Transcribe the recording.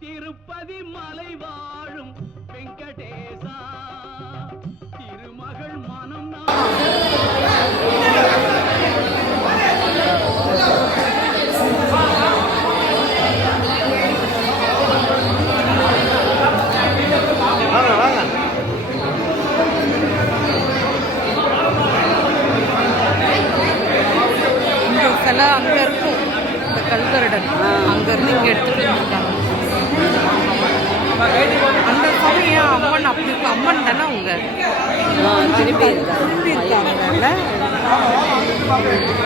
திருப்பதி மலை வாழும் வெங்கடேசா திருமகள் மனம் அங்க இருக்கும் இந்த கல்கரடன் அங்கிருந்து இங்க எடுத்துட்டு வந்துருக்காங்க. அந்த சமயம் அம்மன் அப்படி அம்மன் தானே அவங்க திரும்பி இருக்காங்கல்ல.